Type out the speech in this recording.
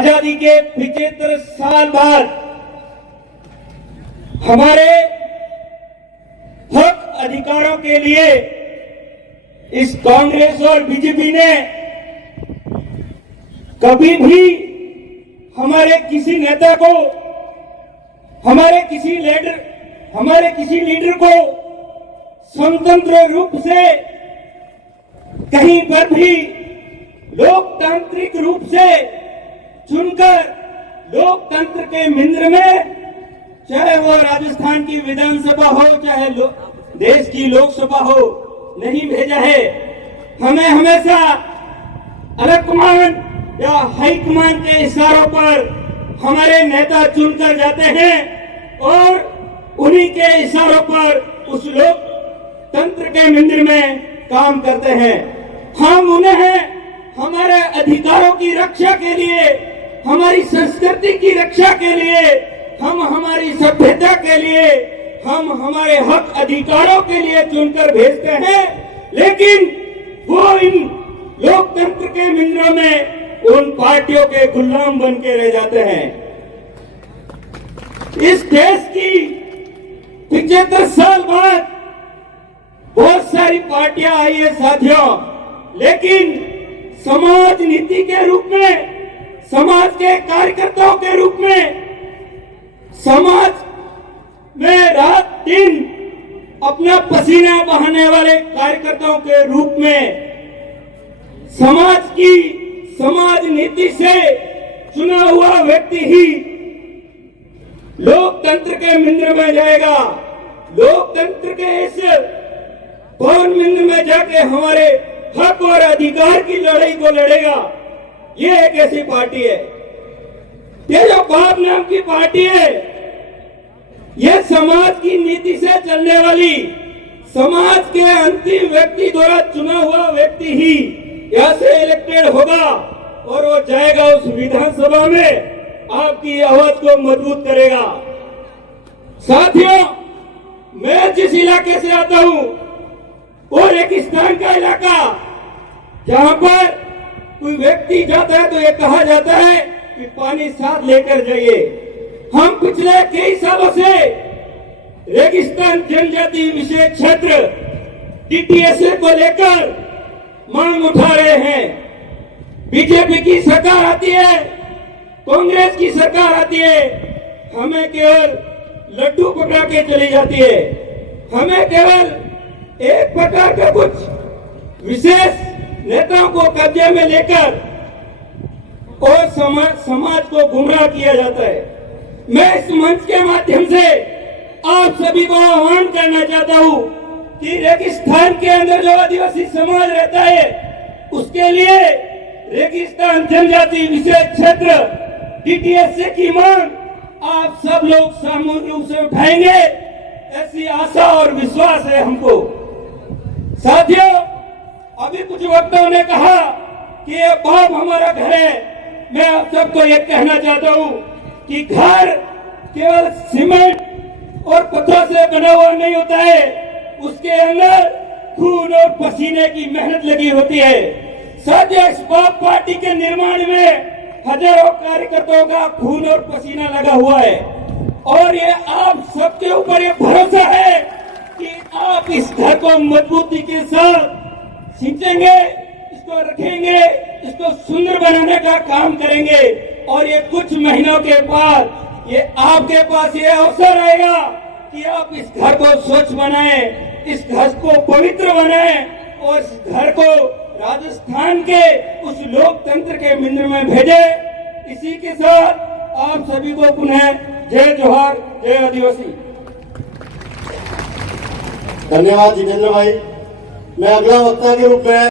आजादी के 75 साल बाद हमारे हक अधिकारों के लिए इस कांग्रेस और बीजेपी ने कभी भी हमारे किसी नेता को, हमारे किसी लीडर को स्वतंत्र रूप से कहीं पर भी लोकतांत्रिक रूप से चुनकर लोकतंत्र के मंदिर में, चाहे वो राजस्थान की विधानसभा हो चाहे देश की लोकसभा हो, नहीं भेजा है। हमें हमेशा अलग कमान या हाईकमान के इशारों पर हमारे नेता चुनकर जाते हैं और उन्हीं के इशारों पर उस लोकतंत्र के मंदिर में काम करते हैं। हम उन्हें हमारे अधिकारों की रक्षा के लिए, हमारी संस्कृति की रक्षा के लिए, हम हमारी सभ्यता के लिए, हम हमारे हक अधिकारों के लिए चुनकर भेजते हैं, लेकिन वो इन लोकतंत्र के मंदिरों में उन पार्टियों के गुलाम बन के रह जाते हैं। इस देश की 75 साल बाद बहुत सारी पार्टियां आई है साथियों, लेकिन समाज नीति के रूप में, समाज के कार्यकर्ताओं के रूप में, समाज में रात दिन अपना पसीना बहाने वाले कार्यकर्ताओं के रूप में समाज नीति से चुना हुआ व्यक्ति ही लोकतंत्र के मंदिर में जाएगा। लोकतंत्र के इस भवन मंदिर में जाके हमारे हक और अधिकार की लड़ाई को लड़ेगा। ये एक ऐसी पार्टी है, ये जो बाप नाम की पार्टी है, ये समाज की नीति से चलने वाली, समाज के अंतिम व्यक्ति द्वारा चुना हुआ व्यक्ति ही यहाँ से इलेक्टेड होगा और वो जाएगा उस विधानसभा में, आपकी आवाज को मजबूत करेगा। साथियों, मैं जिस इलाके से आता हूं वो रेगिस्तान का इलाका, जहां पर कोई व्यक्ति जाता है तो ये कहा जाता है कि पानी साथ लेकर जाइए। हम पिछले कई सालों से रेगिस्तान जनजाति विशेष क्षेत्र DTSA को लेकर मांग उठा रहे हैं। बीजेपी की सरकार आती है, कांग्रेस की सरकार आती है, हमें केवल लड्डू पकड़ा के चली जाती है। हमें केवल एक प्रकार के कुछ विशेष नेताओं को कब्जे में लेकर और समाज को गुमराह किया जाता है। मैं इस मंच के माध्यम से आप सभी को आह्वान करना चाहता हूं कि रेगिस्तान के अंदर जो आदिवासी समाज रहता है उसके लिए रेगिस्तान जनजाति विशेष क्षेत्र DTSA की मांग आप सब लोग सामूहिक रूप से उठाएंगे, ऐसी आशा और विश्वास है हमको। साथियों, अभी कुछ वक्ताओं ने कहा कि ये बाप हमारा घर है। मैं आप सबको ये कहना चाहता हूँ कि घर केवल सीमेंट और पत्थरों से बना हुआ नहीं होता है, उसके अंदर खून और पसीने की मेहनत लगी होती है। साथियों, इस बाप पार्टी के निर्माण में हजारों कार्यकर्ताओं का खून और पसीना लगा हुआ है और ये आप सबके ऊपर ये भरोसा है कि आप इस घर को मजबूती के साथ सींचेंगे, इसको रखेंगे, इसको सुंदर बनाने का काम करेंगे और ये कुछ महीनों के बाद ये आपके पास ये अवसर आएगा कि आप इस घर को स्वच्छ बनाएं, इस घर को पवित्र बनाएं और इस घर को राजस्थान के उस लोकतंत्र के मंदिर में भेजे। इसी के साथ आप सभी को पुनः जय जोहार, जय आदिवासी। धन्यवाद जितेंद्र भाई। मैं अगला वक्ता के रूप में